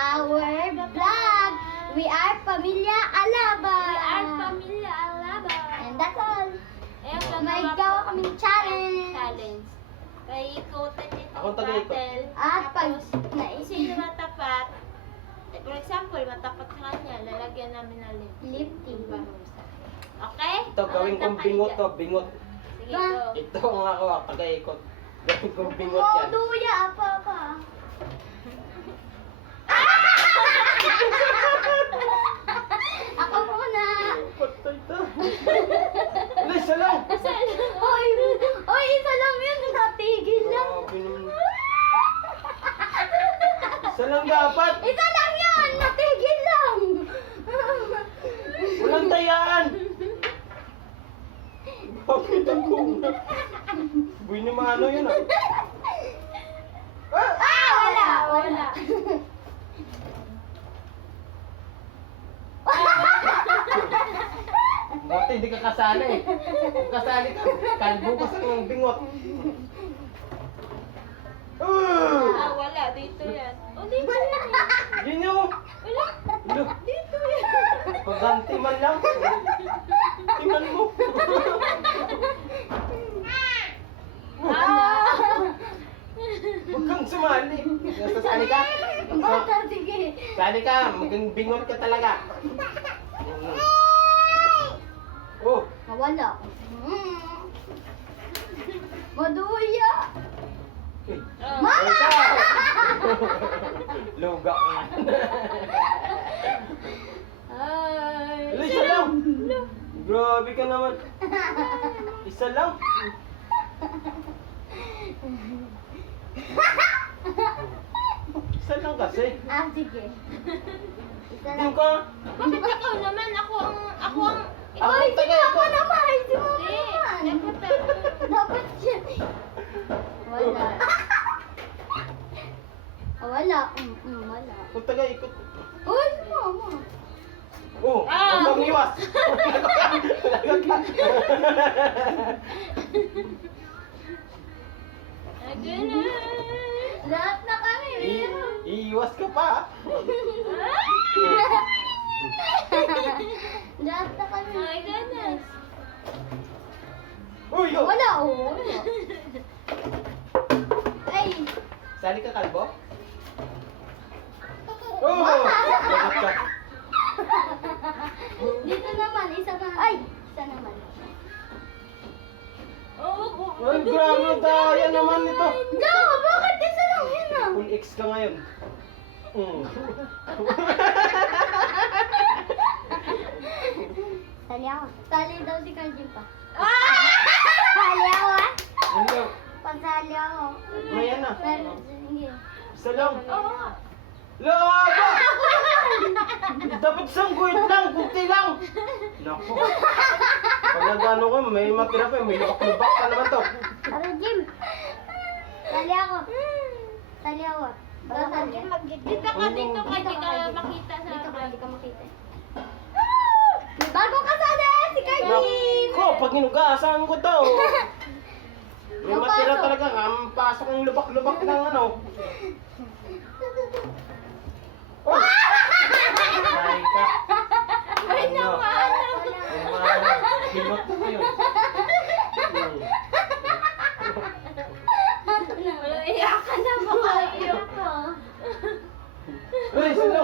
our vlog. We are Pamilya Alaban. We are Pamilya Alaban. And that's all. Ayun, May gagawa gawa po kaming kami challenge. challenge. Kaya ikutin nito Akong taga-ikot. At pag sino matapat, for example, matapat sa kanya, lalagyan namin ng lip lifting. Okay? Ito, gawin kong bingot to, bingot. Sige, go. Ito ang ako, taga-ikot. Gawin kong bingot Oh, yan. duya, apa. Ako muna. Patay to. Wala, isa lang. Oy, isa lang yun. Natigil lang. Grabe naman. Isa lang dapat. Isa lang yun. Natigil lang. Walang tayaan. Bakit ako? Buwi ni Mano yun ah. Wala. Buti hindi ka kasali eh. Kung kasali ka, kalbo ka sa bingot. Wala. Dito yan. Oh, dito. Yun yun. Wala. Lo, Dito yan. pagganti man lang. Tingnan mo. Huwag kang sumali. Sasali ka? Bata, sige. Sali ka, maging bingot ka talaga. Oh, Wala. Maduya. Mama! Luga ka. Ay. Isa lang. Grabe ka naman. Isa lang. Isa lang kasi. Sige. Isa Yung lang. ka. Bakit ikaw naman? Ako ang... Oy, sige ako naman. Si Mama Hindi. naman. Dapat Dapat siya. Wala. Wala. Wala. Kung taga-ikot. Uy, si Mama. Oh, huwag kang iwas. Ganun. Lahat na kami. Iiwas ka pa. Lahat na kami. My goodness. Uy, yo. Wala, oh. Wala. Ay. Sali ka kalbo? Oh! Lagot ka. Dito naman, isa na. Ay, isa naman. Oh, Ay, grabe daya naman ito. No, bakit isa lang yun ah? Full X ka ngayon. Sali ako. Sali daw si Carjin pa. Sali ako ah. Ano? Pagsali ako. Mayan na. Pero, sige. Isa lang. Oo. Laba! Dapat isang guhit lang, kunti lang. Naku. Pag nagano ko, may matira pa, may lubak-lubak pa naman to. Aray, Jim. Sali ako. Sali ako. Baka sali. Dito ka, hindi ka makita sa... Dito ka, hindi ka makita. May bago kasali si Carjin. Naku, pag hinugasan ko to. May matira talaga, pasok ang lubak-lubak ng ano. Oh! Ay ka. Ay, Ano? naman. Hilot na yun. Iyakan na baka iyak ka. Uy, sino?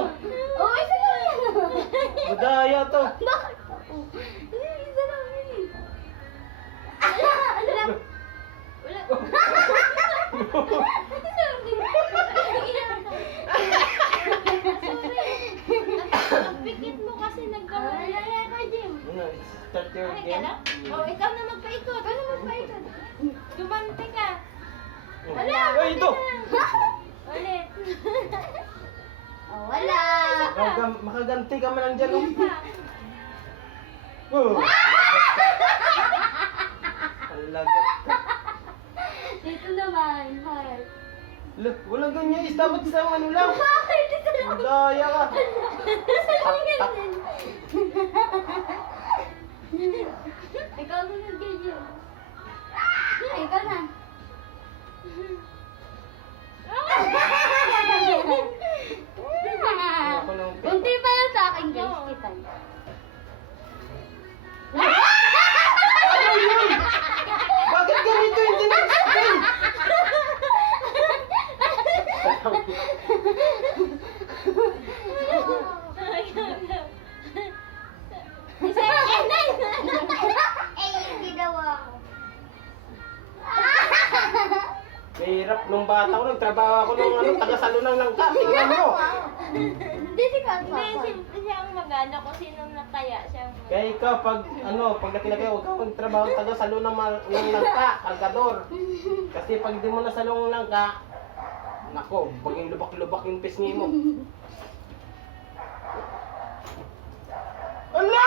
Oh, isa lang yan. Madaya to. Bakit ako? Isa lang yun. Ano lang? Wala. Ang pikit mo kasi naggawa. Ay, Carjin. Ano, start your Ay, ka game. na? Oh, ikaw na magpaikot. Ikaw na magpaikot. Gumante ka. Wala. Ay, ito. Ulit. Oh, wala. Makaganti ka man dyan. Iyak ka. Oh. Alagat ka. Dito naman, heart. Walang ganyan. Dapat isang ano lang. Bakit? Isa lang. Madaya ka. Isa lang yan. Ikaw na nag-ganyan. Ikaw na. Nung bata ko, nagtrabaho ako ng ano, taga-salunang ng tingnan mo. Hindi si Kat, Hindi, Papa. siya ang magano kung sino na kaya siya. Kaya ikaw, pag nakilala kayo, huwag kang magtrabaho taga-salunang ng langka, kargador. Kasi pag di mo nasalong ng langka, nako, baging lubak-lubak yung pisngi mo. Ala!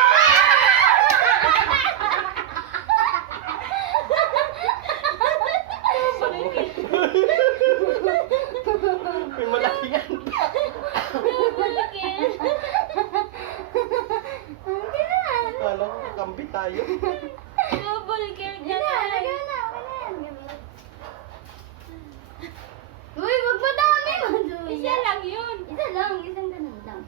May malaki yan. Kala ko kakampi tayo. Vulgar Hindi ka na, na. lagyan na. Uy, magpadami mo. Isa lang yun. Isa lang, isang ganun lang.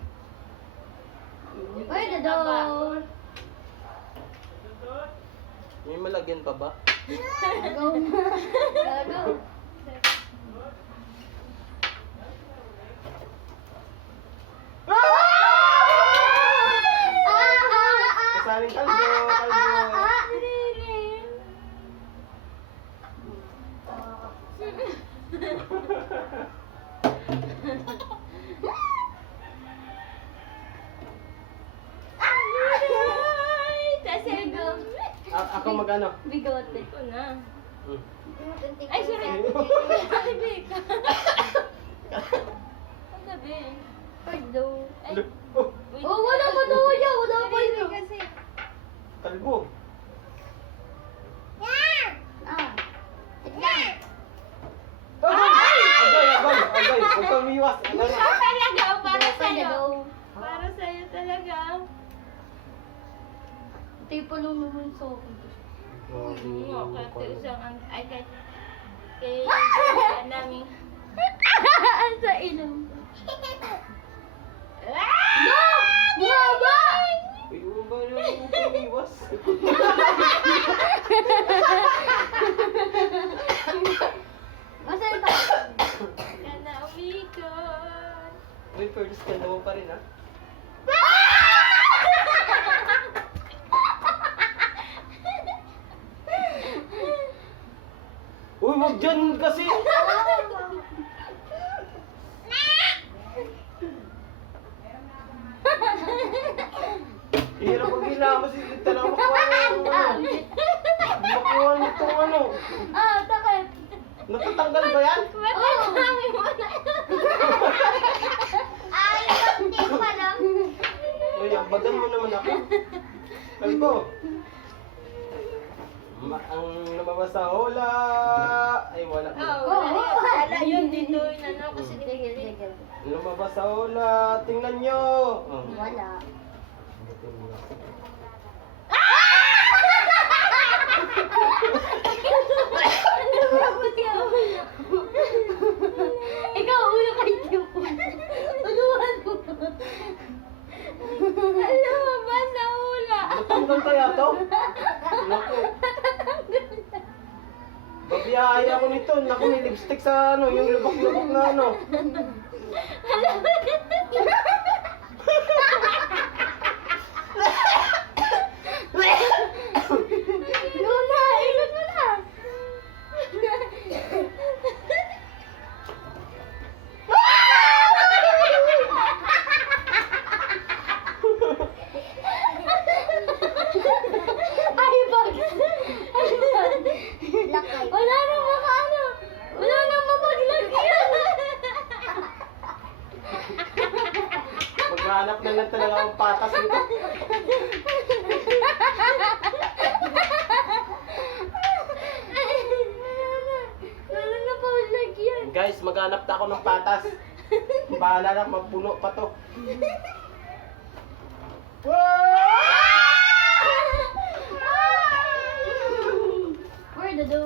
Uy, Dado. May malagyan pa ba? Go. Go. Kasaling kalbo. Ako magano? Bigote. Ito na. Hmm. Ay, sorry. Ay, Beka. Ang gabi. Pardon. Ay, Oh, wait. Oh, wala pa daw yan. Wala pa Sorry, yun. kasi. kalbo. Ah. Agay. Huwag kang umiwas. Agay. Ikaw talaga, para Go, sa'yo. Dado. Para sa'yo talaga. Tipo nung naman sa akin. Oo, kahit isang, ay kahit, kay, namin. Sa ilong. Ah! No! Baba! Uy, huwag ba yung umiwas? Masan pa? Yan na umikot. Uy, first ka naman pa rin ha? Uy, wag dyan kasi! Hirap pag hinamos, hindi talaga makuha yung ano. Makuha nitong ano. Ah, takip. Natatanggal ba yan? Matandami mo na. Ay, konti pa lang. Uy, abagan mo naman ako. Kalbo. Ang lumabas sa hula. Ay, wala. Oh, wala yun dito yun ano kasi Sige. Lumabas sa hula. Tingnan nyo. Oh. Wala. Ikaw, ulo kay Jupon. Uluhan mo. alam ba sa hula? Natanggal kaya to? Naku. Babiyaya ako nito. Naku, may lipstick sa ano, yung lubak-lubak na ano. Luna, ikot mo na. Ay, bag. Lakay. Wala nang makaano. Wala nang mapaglagyan. Maghanap na lang talaga ang patas nito. Wala na paglagyan. Guys, maghanap na ako ng patas. Bahala na, magpuno pa to. Where the do?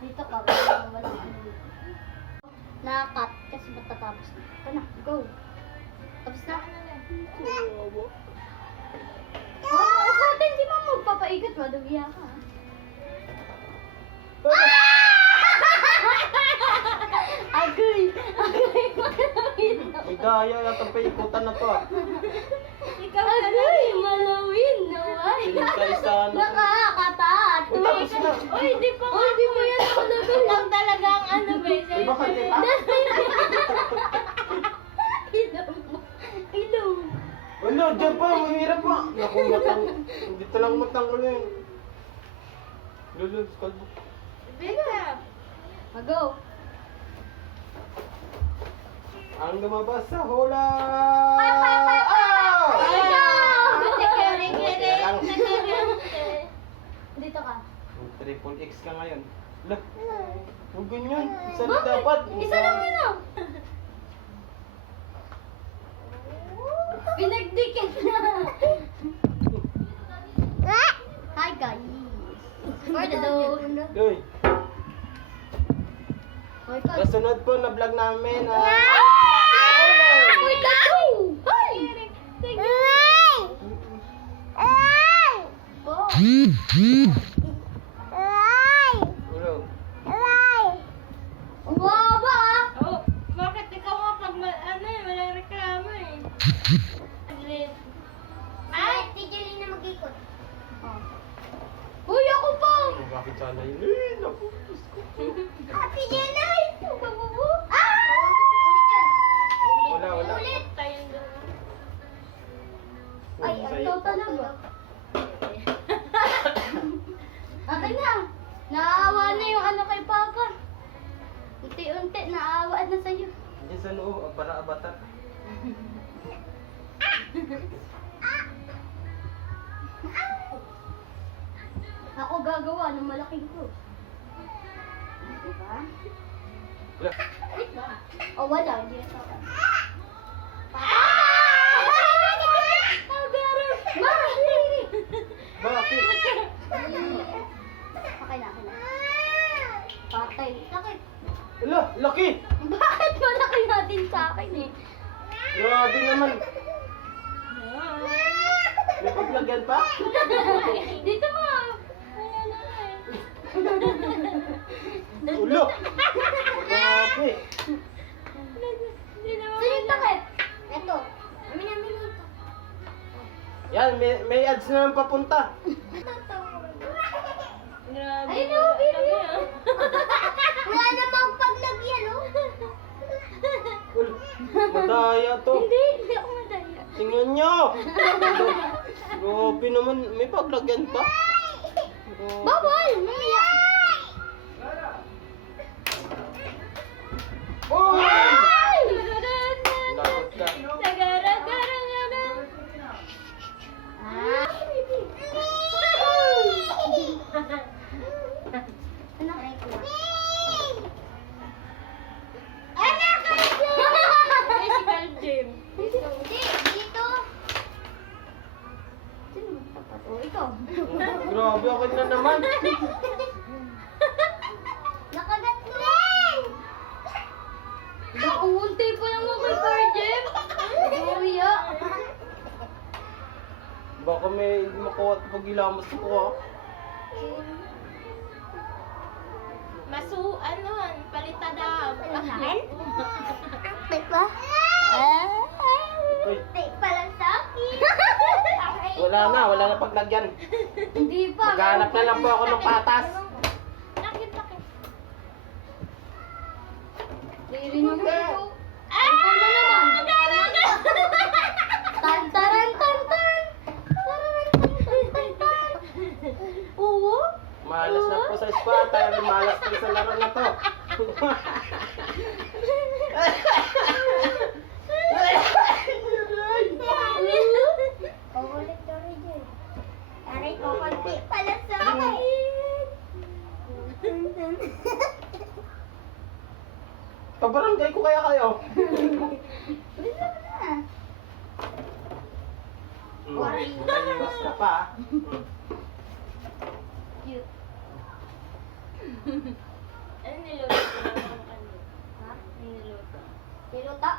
Dito ka. Wala ano. Nakakat kasi matatapos na. Ito na, go. Tapos na. Oh, ikutin si mama. Magpapaikot. Madugiya ka. Agoy! Agoy! May daya yata pa ikutan na to ah. Ikaw Agoy! Malawin! Naway! Sinig ka isa ano. Nakakatat! Uy, tapos na Uy, di pa nga. Di mo yan nakalagay. Lang talaga ang ano ba? Di ba kasi pa? Ilong. Wala, dyan pa, mahirap pa. Naku, matang, dito lang matang ko na yun. Lolo, kalbo. Beka. Mag-go. Ang lumabas sa hula! Dito ka. Triple X ka ngayon. Lah, huwag ganyan. Isa lang dapat. Isa lang yun ah. Pinagdikit na. Hi guys. Where the dog? Yoy, Where the kasunod po na vlog namin. Where the dog? Hi! Oh. Ulo. Ang baba ah. Oh, bakit ikaw nga pag ano eh, walang reklamo eh. Ay, tigilin na mag-ikot. Uy, ako pa! Bakit sana yun? Eh, naku. Happy Jenay! Wala, wala. Ulit tayong dalawa. Ay, ang ikaw talaga. Akin na. Naawa na yung ano kay Papa. Unti-unti, naawa na sa'yo. Diyan sa loob, para abata. Ako gagawa ng malaking cross. Diba? Wala. Diba? O wala, hindi na sa akin. Bakit? Okay na. Patay. Bakit? Wala, laki! Bakit malaki natin sa akin eh? Grabe naman. May paglagyan pa? Dito mo. Ulo! Grabe! Saan yung takip? Ito. Amin namin ito. Yan, may ads na naman papunta. Grabe. Ay, no, baby. Wala namang paglagyan, oh. Ulo, madaya to. Hindi ako madaya. Tingnan nyo! Grabe naman, may paglagyan pa. Grabe. Bawal! Mamaya. Uy! Ay! Lakot ka. Sagara-gara-gara. Ah. Anak ko. Physical gym. Hindi, dito. Sino magtapat? O, ikaw. Grabe, akin na naman. Nakagat mo lang! Ang unti pa lang mo kay Carjem. Kuya. Baka may makuha at pag-ilamos ko ha. Anuhan, palita daw. Wait ba? Uy, Wait pa lang sa akin. wala na paglagyan. Hindi pa. Maghanap na lang po ako ng patas. Lakit. Ririnig ko. Ikaw na naman. Tan taran tan tan. Taran. Oo. Malas na po sa squad, tayo malas po sa laro na to. Ulit ka rin dyan. Aray ko, konti pala sa akin. Pabarangay ko kaya kayo. Ulit na na. Naliwas ka pa. Cute. Ano niluto ko ng ano? Ha? Niluto. Niluto?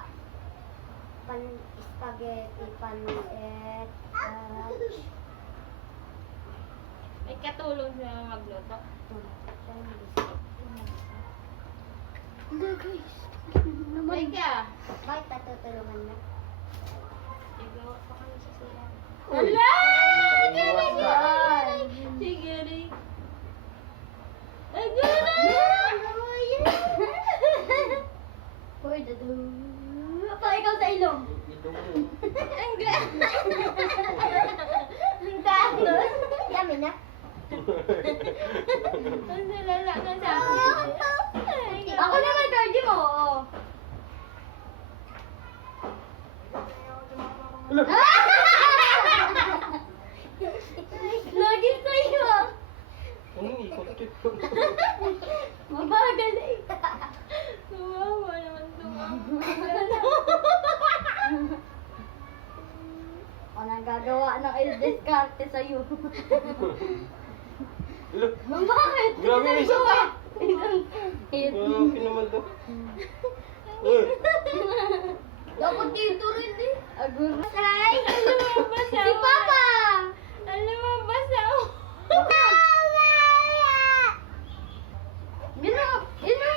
Spaghetti, panet, May katulong siya magluto. Hindi guys. May ka. Bakit tatutulungan na? Igawa pa kami sa siyan. Naliwas ka. Sige rin. For the do. Pa, ikaw sa ilong. Ang gatos. Yummy na. Ang salala na sa akin. Ako naman, Cardi mo. Oo. Hello. Lagi sa'yo. Anong ikot? Mabagal eh. Tumawa naman O, nagagawa ng il-discarte sa'yo. Hello. Bakit? Grabe, isa pa. Isang hit. Grabe naman to. Uy. Dapat dito rin eh. Agur. Ay, lumabas Si ako. Papa! Lumabas ako. Yun o! Yun o!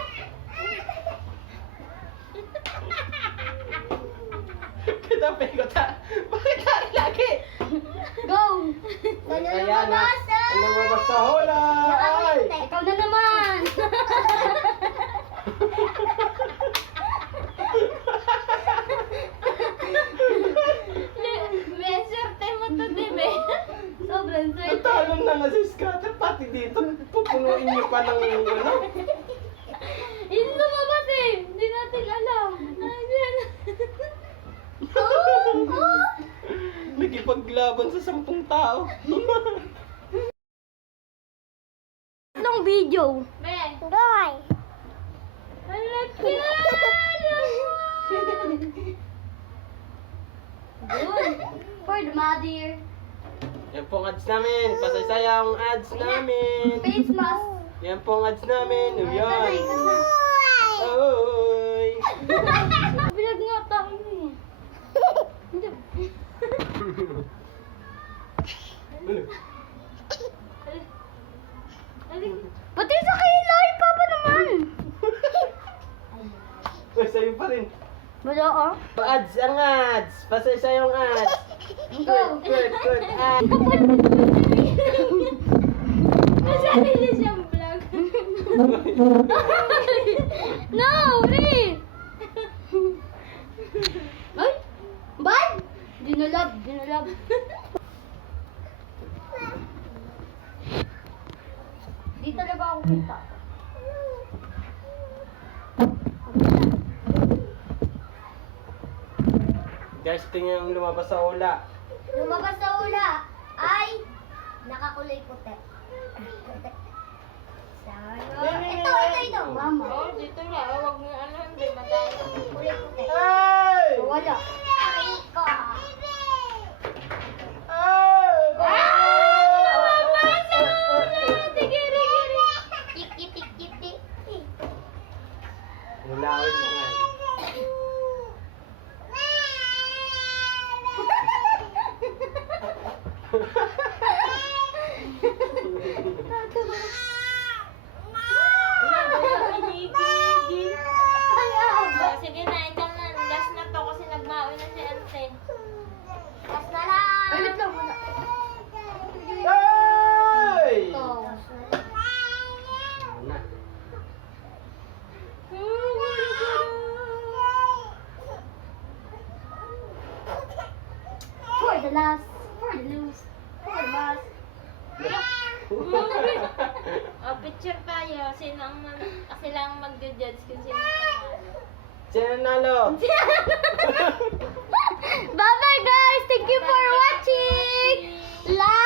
Katabi ko ta. Bakit tayo lagi? Go! Ayan na. Ang lumabas sa hula. Ay! Ikaw na naman! May swerte mo to, dibe? Sobrang swerte. Natalon na nga si Scatter. Pati dito. Pupunuin niyo pa ng ano. Yun lumabas eh! Hindi natin alam. Ayan. Nagipaglaban sa 10 tao. Itong video. Be, Goy! halak kilala mo. Good. For the mother. Yan po ang ads namin. Pasaysaya ang ads namin. Face mask. Yan po ang ads namin. Yan. Ito na. Oy! Bilag nga tayo eh. Hindi. Pati sa kilay, Papa naman. Uy, sa'yo pa rin. Wala ah. Ads ang ads. Pasaysaya ang ads. Go. Quick, ads. Masabi niya siyang vlog. No, Rin. Ay, bad. Dinalab, dinalab. Di talaga ako kita. Guys, ito yung lumabas sa hula. Lumabas sa ula ay nakakulay puti. Ito. Mama. Oh, dito na. Huwag mo ano, hindi madaya. Kulay puti. Hey! Wala. Rico. Kiki. Hulawin na nga. Sige na, ikaw na. Last na to kasi nagbaon na si Ante. Last na lang. Ay, wait lang. Wala. Hey! Ito. Na. For the last. For the loose. For the last. Oh, picture tayo. Sila ang mag-judge kung sino nanalo. Sino nalo? Bye-bye guys. Thank you for watching. Like.